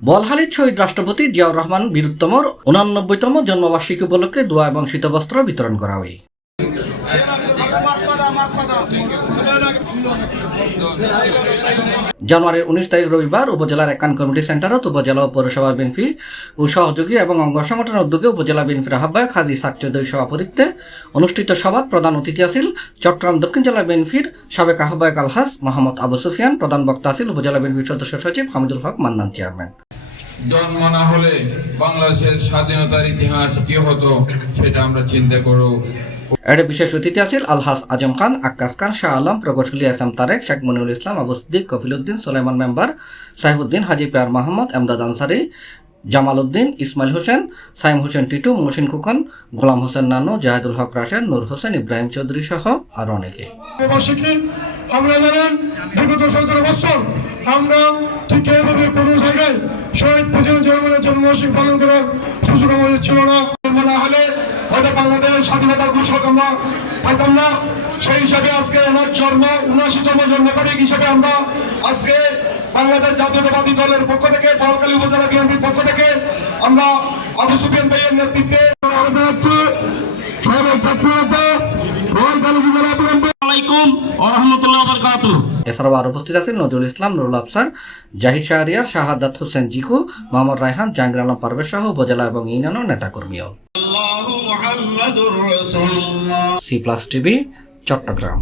বলহালির শহীদ রাষ্ট্রপতি জিয়াউর রহমান বীরুত্তমর 89তম জন্মবার্ষিকী উপলক্ষে দোয়া এবং শীতবস্ত্র বিতরণ করা হয়। জানুয়ারির 19 তারিখ রবিবার উপজেলার একান কমিটি সেন্টারত উপজেলা ও পৌরসভা বিএনপি ও সহযোগী এবং অঙ্গ সংগঠনের উদ্যোগে উপজেলা বিএনপির আহ্বায়ক হাজী সাক চৌধুরীর সভাপতিত্বে অনুষ্ঠিত সভাত প্রধান অতিথি আছিল চট্টগ্রাম দক্ষিণ জেলা বিএনপির সাবেক আহ্বায়ক আলহাজ মোহাম্মদ আবু সুফিয়ান। প্রধান বক্তা আছিল উপজেলা বিএনপির সদস্য সচিব হামিদুল হক মান্নান চেয়ারম্যান। জন্ম না হলে বাংলাদেশের স্বাধীনতার ইতিহাস কি হতো সেটা আমরা চিন্তা করব। এর বিশেষ অতিথি আছিল আলহাজ আজম খান, আক্কাস খান, শাহ আলম, প্রকৌশলী এসএম তারেক, শেখ মনিরুল ইসলাম, আবু সিদ্দিক, কফিলউদ্দিন, সুলাইমান মেম্বার, সাইফুদ্দিন, হাজি পেয়ার মাহমুদ, এমদাদ আনসারি, জামাল উদ্দিন, ইসমাইল হোসেন, সাইম হোসেন টিটু, মহসিন খোকন, গোলাম হোসেন নানু, জাহেদুল হক রাশেদ, নূর হোসেন, ইব্রাহিম চৌধুরী সহ আরো অনেকে। আমরা জানেন বিগত 17 বছর আমরা ঠিক এইভাবে কোনো জায়গায় শহীদ প্রেসিডেন্ট জিয়াউর জন্মবার্ষিকী পালন করার সুযোগ আমাদের ছিল না। না হলে হয়তো বাংলাদেশের স্বাধীনতার ঘোষক আমরা পাইতাম না। সেই হিসাবে আজকে ওনার 79তম জন্ম তারিখ হিসেবে আমরা আজকে বাংলাদেশ জাতীয়তাবাদী দলের পক্ষ থেকে বলখালী উপজেলা বিএনপির পক্ষ থেকে আমরা আবু সুফিয়ান ভাইয়ের নেতৃত্বে এছাড়াও আরো উপস্থিত আছেন নজরুল ইসলাম, নুরুল আফসার, জাহিদ শাহরিয়ার, শাহাদাত হোসেন জিকু, মোহাম্মদ রায়হান, জাহাঙ্গীর আলম পারভেজ সহ উপজেলা এবং ইউনিয়নের নেতাকর্মীও। C+ TV, Chittagong.